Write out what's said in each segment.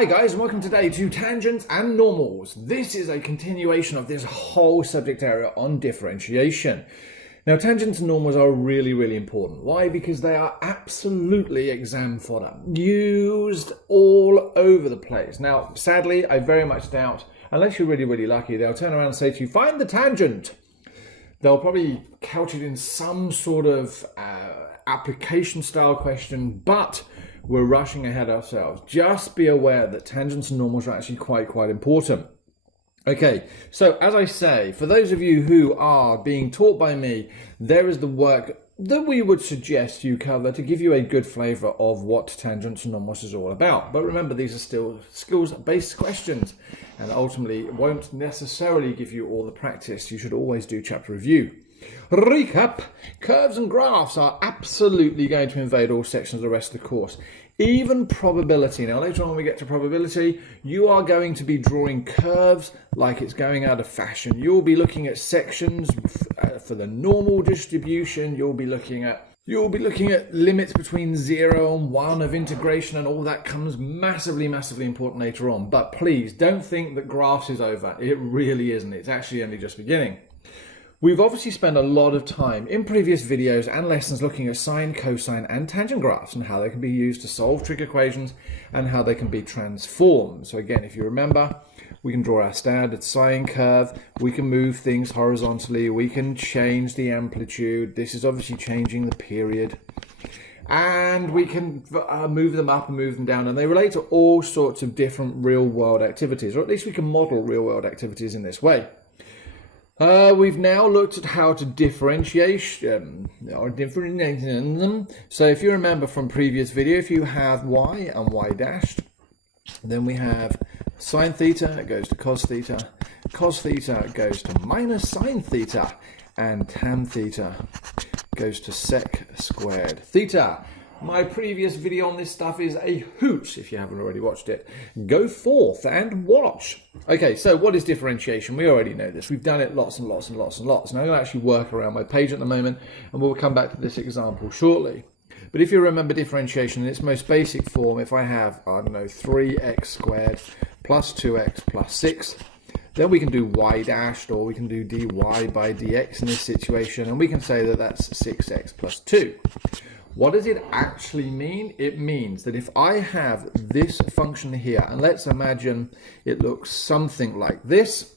Hi guys, and welcome today to Tangents and Normals. This is a continuation of this whole subject area on differentiation. Now, tangents and normals are really important. Why? Because they are absolutely exam fodder, used all over the place. Now, sadly, I very much doubt, unless you're really lucky, they'll turn around and say to you, find the tangent. They'll probably couch it in some sort of application style question, but we're rushing ahead ourselves. Just be aware that tangents and normals are actually quite important. Okay, so as I say, for those of you who are being taught by me, there is the work that we would suggest you cover to give you a good flavour of what tangents and normals is all about. But remember, these are still skills-based questions and ultimately won't necessarily give you all the practice. You should always do chapter review. Recap, curves and graphs are absolutely going to invade all sections of the rest of the course. Even probability. Now later on when we get to probability, you are going to be drawing curves like it's going out of fashion. You'll be looking at sections for the normal distribution. You'll be looking at limits between 0 and 1 of integration, and all that comes massively important later on. But please don't think that graphs is over. It really isn't. It's actually only just beginning. We've obviously spent a lot of time in previous videos and lessons looking at sine, cosine and tangent graphs and how they can be used to solve trig equations and how they can be transformed. So again, if you remember, we can draw our standard sine curve, we can move things horizontally, we can change the amplitude, this is obviously changing the period, and we can move them up and move them down, and they relate to all sorts of different real world activities, or at least we can model real world activities in this way. We've now looked at how to differentiate them. So if you remember from previous video, if you have y and y dashed, then we have sine theta goes to cos theta goes to minus sine theta, and tan theta goes to sec squared theta. My previous video on this stuff is a hoot. If you haven't already watched it, go forth and watch. Okay, so what is differentiation? We already know this. We've done it lots and lots. Now I'm going to actually work around my page at the moment, and we'll come back to this example shortly. But if you remember differentiation in its most basic form, if I have, 3x squared plus 2x plus 6, then we can do y dashed, or we can do dy by dx in this situation, and we can say that that's 6x plus 2. What does it actually mean? It means that if I have this function here, and let's imagine it looks something like this,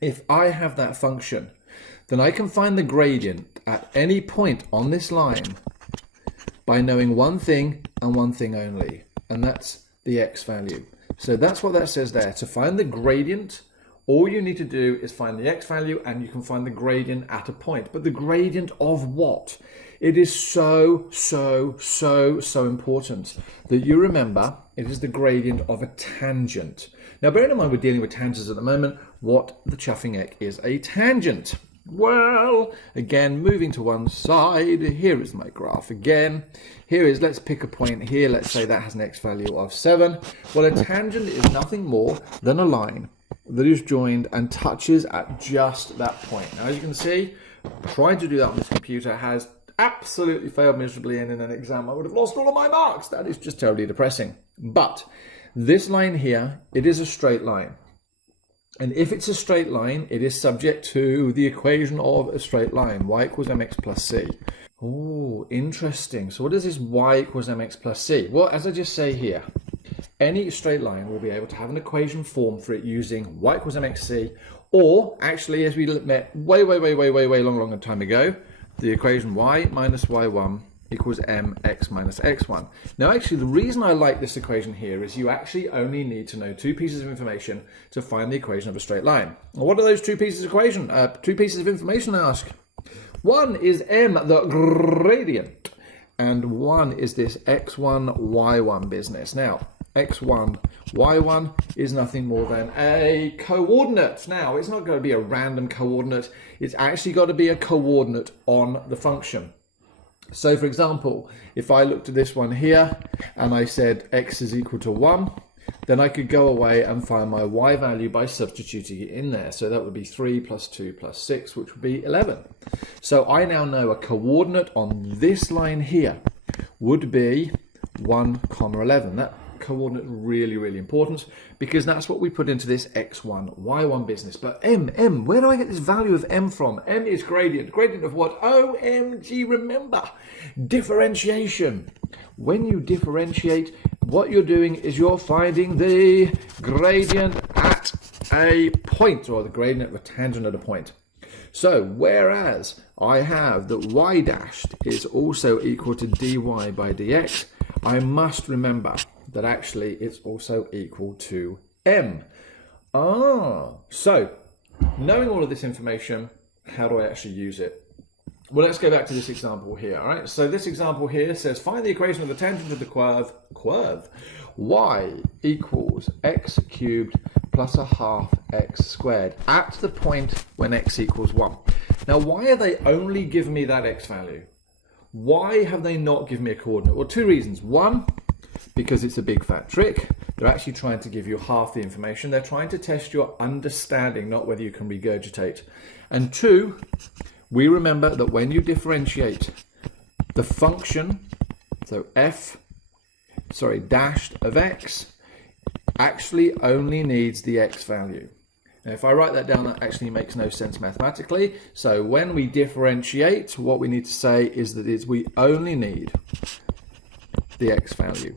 if I have that function, then I can find the gradient at any point on this line by knowing one thing and one thing only, and that's the x value. So that's what that says there. To find the gradient, all you need to do is find the x value, and you can find the gradient at a point. But the gradient of what? It is so important that you remember it is the gradient of a tangent. Now, bearing in mind we're dealing with tangents at the moment, what the chuffing heck is a tangent? Well, again, moving to one side, here is my graph again. Here is, let's pick a point here. Let's say that has an x value of 7. Well, a tangent is nothing more than a line that is joined and touches at just that point. Now, as you can see, trying to do that on this computer has absolutely failed miserably, and in an exam I would have lost all of my marks. That is just terribly depressing. But this line here, it is a straight line. And if it's a straight line, it is subject to the equation of a straight line, y equals mx plus c. Oh, interesting. So what is this y equals mx plus c? Well, as I just say here, any straight line will be able to have an equation formed for it using y equals mxc, or actually, as we met way long time ago, the equation y minus y1 equals mx minus x1. Now, actually, the reason I like this equation here is you actually only need to know two pieces of information to find the equation of a straight line. Well, what are those two pieces of information, I ask? One is m, the gradient, and one is this x1, y1 business. Now, x1, y1 is nothing more than a coordinate. Now, it's not going to be a random coordinate. It's actually got to be a coordinate on the function. So, for example, if I looked at this one here and I said x is equal to 1, then I could go away and find my y value by substituting it in there. So that would be 3 plus 2 plus 6, which would be 11. So I now know a coordinate on this line here would be 1, 11. That coordinate really, really important because that's what we put into this x1, y1 business. But m, where do I get this value of m from? M is gradient. Gradient of what? OMG, remember, differentiation. When you differentiate, what you're doing is you're finding the gradient at a point, or the gradient of a tangent at a point. So, whereas I have that y dashed is also equal to dy by dx, I must remember that actually it's also equal to m. So, knowing all of this information, how do I actually use it? Well, let's go back to this example here, all right? So this example here says, find the equation of the tangent of the curve, y equals x cubed plus a half x squared at the point when x equals 1. Now, why are they only giving me that x value? Why have they not given me a coordinate? Well, two reasons. One, because it's a big fat trick. They're actually trying to give you half the information. They're trying to test your understanding, not whether you can regurgitate. And two, we remember that when you differentiate the function, so dashed of x, actually only needs the x value. Now, if I write that down, that actually makes no sense mathematically. So when we differentiate, what we need to say is that we only need the x value.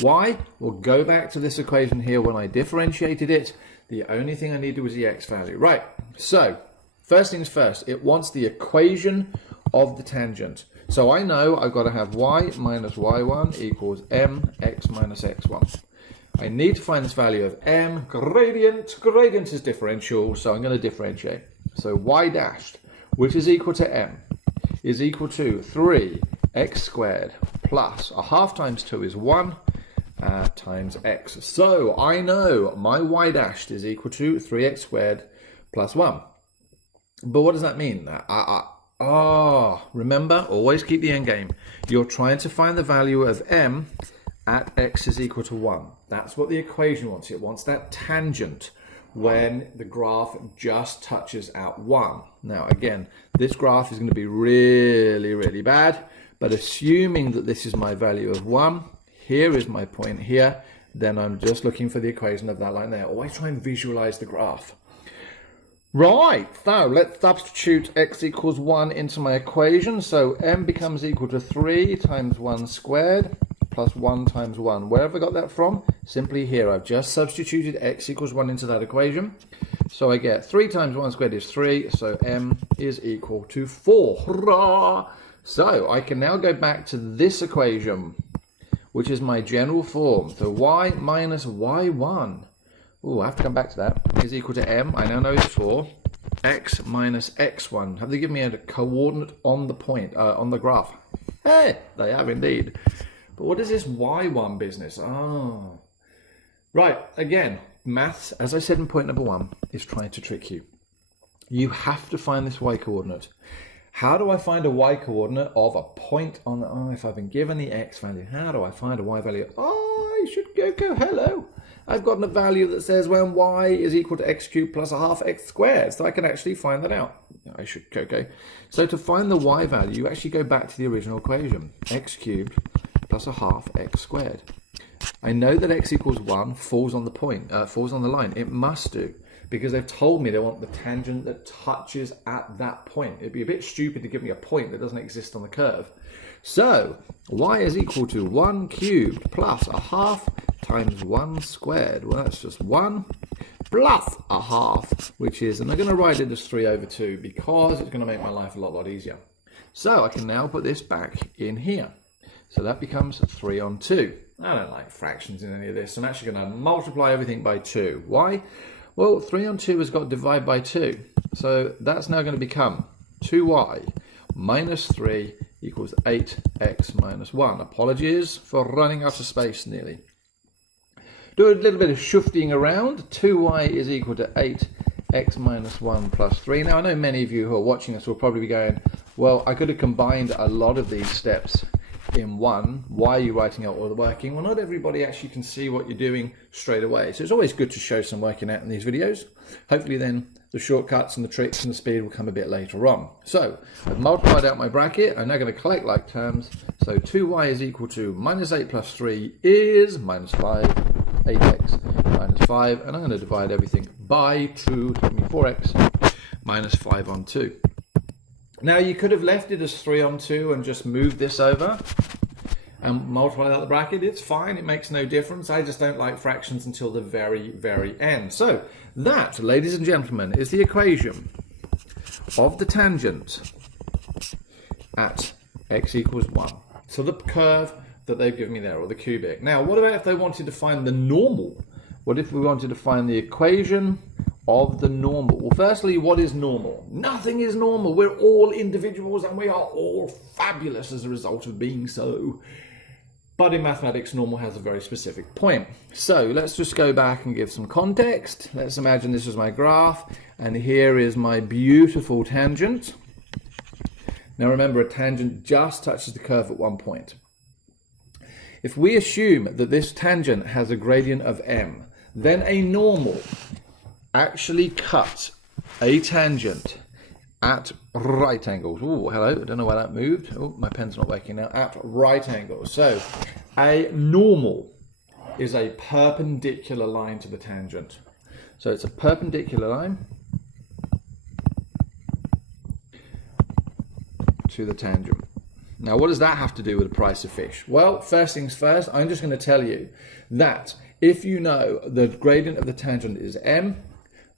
Why? We'll go back to this equation here. When I differentiated it, the only thing I needed was the x value. Right, so first things first, it wants the equation of the tangent. So I know I've got to have y minus y1 equals mx minus x1. I need to find this value of m, gradient. Gradient is differential, so I'm going to differentiate. So y dashed, which is equal to m, is equal to 3x squared plus a half times 2 is 1 times x. So I know my y dashed is equal to 3x squared plus 1. But what does that mean? Remember, always keep the end game. You're trying to find the value of m at x is equal to 1. That's what the equation wants. It wants that tangent when the graph just touches at 1. Now, again, this graph is going to be really, really bad, but assuming that this is my value of 1, here is my point here, then I'm just looking for the equation of that line there. Always try and visualize the graph. Right, so let's substitute x equals 1 into my equation. So m becomes equal to 3 times 1 squared plus 1 times 1. Where have I got that from? Simply here. I've just substituted x equals 1 into that equation. So I get 3 times 1 squared is 3, so m is equal to 4. Hurrah! So I can now go back to this equation, which is my general form. So y minus y1. I have to come back to that. Is equal to m. I now know it's 4. X minus x1. Have they given me a coordinate on the point, on the graph? Hey, they have indeed. But what is this y1 business? Right, again, maths, as I said in point number 1, is trying to trick you. You have to find this y coordinate. How do I find a y coordinate of a point on the, if I've been given the x value, how do I find a y value? I should go, hello. I've gotten a value that says when y is equal to x cubed plus a half x squared, so I can actually find that out. I should go. So to find the y value, you actually go back to the original equation, x cubed plus a half x squared. I know that x equals 1 falls on the point, falls on the line. It must do, because they've told me they want the tangent that touches at that point. It'd be a bit stupid to give me a point that doesn't exist on the curve. So y is equal to 1 cubed plus a half times 1 squared. Well, that's just 1 plus a half, which is, and I'm going to write it as 3 over 2 because it's going to make my life a lot easier. So I can now put this back in here. So that becomes 3 on 2. I don't like fractions in any of this. I'm actually going to multiply everything by 2. Why? Well, 3 on 2 has got divide by 2. So that's now going to become 2y minus 3 equals 8x minus 1. Apologies for running out of space nearly. Do a little bit of shifting around. 2y is equal to 8x minus 1 plus 3. Now, I know many of you who are watching this will probably be going, well, I could have combined a lot of these steps in one, why are you writing out all the working? Well, not everybody actually can see what you're doing straight away. So it's always good to show some working out in these videos. Hopefully then the shortcuts and the tricks and the speed will come a bit later on. So I've multiplied out my bracket. I'm now going to collect like terms. So 2y is equal to minus 8 plus 3 is minus 5, 8x minus 5. And I'm going to divide everything by 2, give me 4x minus 5 on 2. Now you could have left it as 3 on 2 and just moved this over and multiply out the bracket. It's fine, it makes no difference. I just don't like fractions until the very, very end. So that, ladies and gentlemen, is the equation of the tangent at x equals 1. So the curve that they've given me there, or the cubic. Now, what about if they wanted to find the normal? What if we wanted to find the equation of the normal? Well, firstly, what is normal? Nothing is normal. We're all individuals and we are all fabulous as a result of being so. But in mathematics, normal has a very specific point. So let's just go back and give some context. Let's imagine this is my graph, and here is my beautiful tangent. Now remember, a tangent just touches the curve at one point. If we assume that this tangent has a gradient of m, then a normal actually cuts a tangent at right angles. Oh, hello, I don't know why that moved. Oh, my pen's not working now. At right angles. So a normal is a perpendicular line to the tangent. So it's a perpendicular line to the tangent. Now, what does that have to do with the price of fish? Well, first things first, I'm just going to tell you that if you know the gradient of the tangent is m,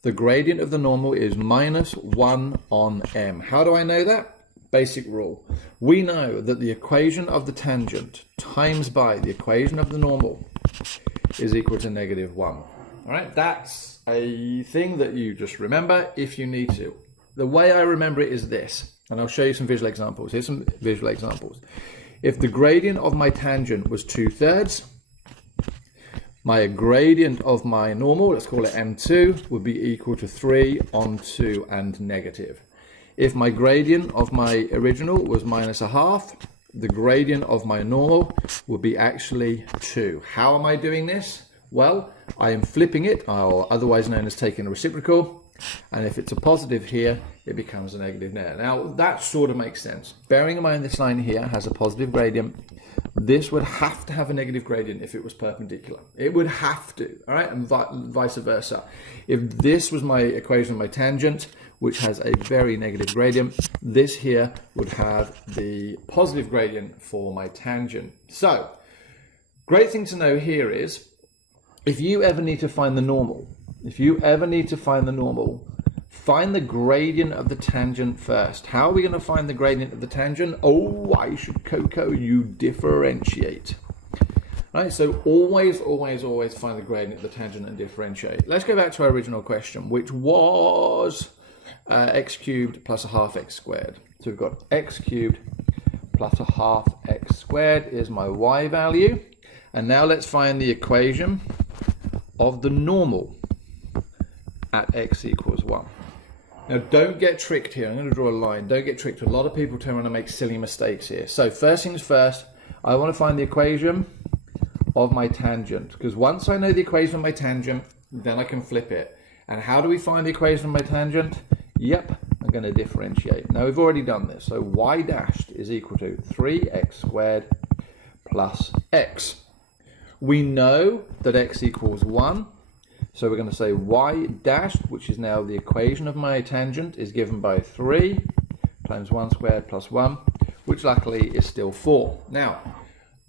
the gradient of the normal is minus 1 on m. How do I know that? Basic rule. We know that the equation of the tangent times by the equation of the normal is equal to negative 1. All right, that's a thing that you just remember if you need to. The way I remember it is this, and I'll show you some visual examples. Here's some visual examples. If the gradient of my tangent was 2/3, my gradient of my normal, let's call it m2, would be equal to 3 on 2 and negative. If my gradient of my original was minus 1/2, the gradient of my normal would be actually 2. How am I doing this? Well, I am flipping it, or otherwise known as taking a reciprocal. And if it's a positive here, it becomes a negative there. Now, that sort of makes sense. Bearing in mind this line here has a positive gradient. This would have to have a negative gradient if it was perpendicular. It would have to, all right? And vice versa. If this was my equation of my tangent, which has a very negative gradient, this here would have the positive gradient for my tangent. So, great thing to know here is, if you ever need to find the normal, find the gradient of the tangent first. How are we going to find the gradient of the tangent? Oh, I should Coco, you differentiate. Right, so always find the gradient of the tangent and differentiate. Let's go back to our original question, which was x cubed plus a half x squared. So we've got x cubed plus a half x squared is my y value. And now let's find the equation of the normal at x equals 1. Now don't get tricked here. I'm going to draw a line. Don't get tricked. A lot of people turn around and make silly mistakes here. So first things first, I want to find the equation of my tangent, because once I know the equation of my tangent, then I can flip it. And how do we find the equation of my tangent? Yep, I'm going to differentiate. Now we've already done this. So y dashed is equal to 3x squared plus x. We know that x equals 1. So we're going to say y dashed, which is now the equation of my tangent, is given by 3 times 1 squared plus 1, which luckily is still 4. Now,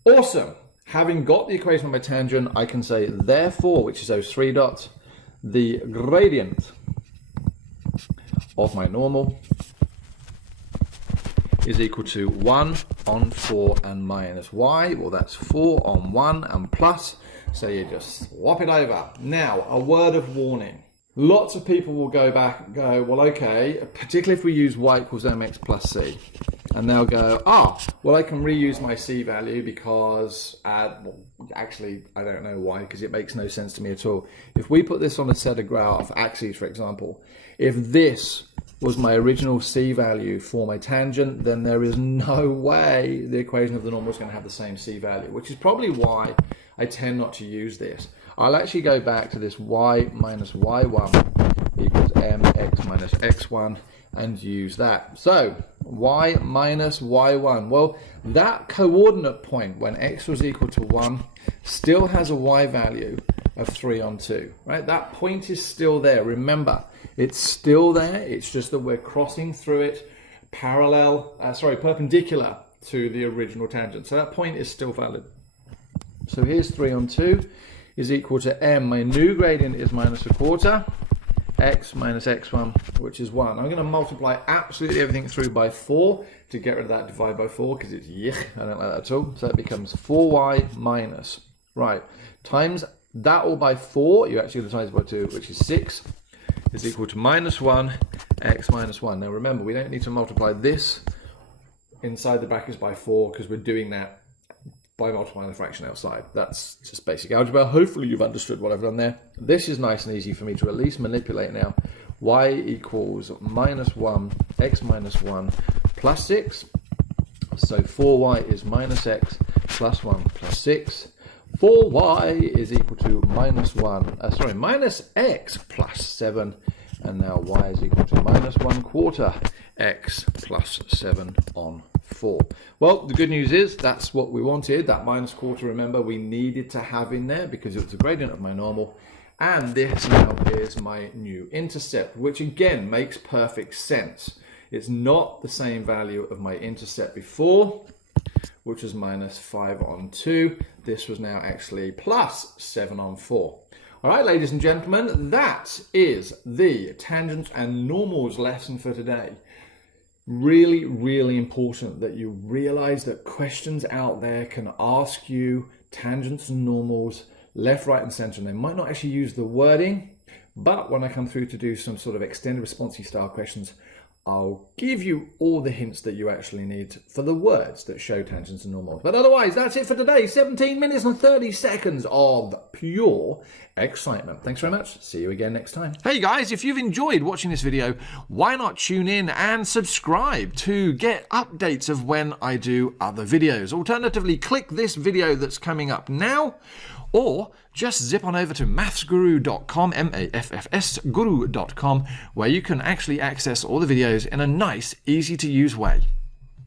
awesome. Having got the equation of my tangent, I can say therefore, which is those 3 dots, the gradient of my normal is equal to 1 on 4 and minus y. Well, that's 4 on 1 and plus. So you just swap it over. Now, a word of warning. Lots of people will go back and go, well, okay, particularly if we use y equals mx plus c. And they'll go, well, I can reuse my c value because, well, actually, I don't know why, because it makes no sense to me at all. If we put this on a set of graph axes, for example, if this was my original C value for my tangent, then there is no way the equation of the normal is going to have the same C value, which is probably why I tend not to use this. I'll actually go back to this y minus y1 equals mx minus x1 and use that. So y minus y1, well, that coordinate point when x was equal to 1 still has a y value of 3 on 2, right? That point is still there. Remember, it's still there. It's just that we're crossing through it perpendicular to the original tangent. So that point is still valid. So here's 3 on 2 is equal to m. My new gradient is minus a quarter, x minus x1, which is 1. I'm going to multiply absolutely everything through by 4 to get rid of that divide by 4 because it's yuck. I don't like that at all. So that becomes 4y minus, right, times that all by 4, you actually divide by 2, which is 6, is equal to minus 1, x minus 1. Now remember, we don't need to multiply this inside the brackets by 4 because we're doing that by multiplying the fraction outside. That's just basic algebra. Hopefully you've understood what I've done there. This is nice and easy for me to at least manipulate now. Y equals minus 1, x minus 1 plus 6. So 4y is minus x plus 1 plus 6. 4y is equal to minus x plus 7. And now y is equal to minus 1 quarter x plus 7 on 4. Well, the good news is that's what we wanted. That minus quarter, remember, we needed to have in there because it was a gradient of my normal. And this now is my new intercept, which again makes perfect sense. It's not the same value of my intercept before, which was minus 5 on 2. This was now actually plus 7 on 4. All right, ladies and gentlemen, that is the tangents and normals lesson for today. Really, really important that you realize that questions out there can ask you tangents and normals left, right, and center, and they might not actually use the wording, but when I come through to do some sort of extended response style questions, I'll give you all the hints that you actually need for the words that show tangents and normals. But otherwise, that's it for today. 17 minutes and 30 seconds of pure excitement. Thanks very much. See you again next time. Hey guys, if you've enjoyed watching this video, why not tune in and subscribe to get updates of when I do other videos. Alternatively, click this video that's coming up now, or just zip on over to MaffsGuru.com, MaffsGuru.com, where you can actually access all the videos in a nice, easy to use way.